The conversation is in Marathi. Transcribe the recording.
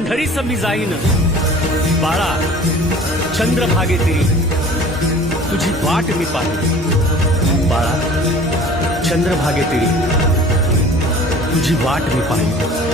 पंढरीस मी जाईन बाळा, चंद्रभागे तिरी तुझी वाट मी पाहिन बाळा, चंद्रभागे तिरी तुझी वाट मी पाहिन.